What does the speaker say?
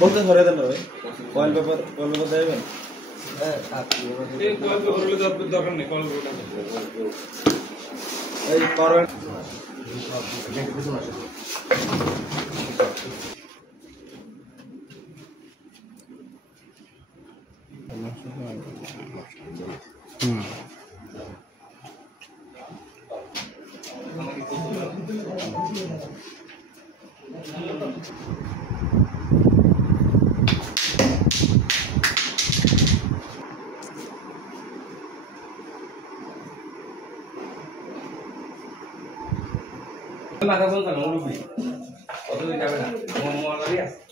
বলতে ধরে দেন ভাই কয়েল পেপার দেবেন এই কয়েল পেপার হলে দরকার নেই কয়েল পেপার এই করবেন লাগা বলতা না ওই কত দিন যাবে না মোয়া লাগি আছে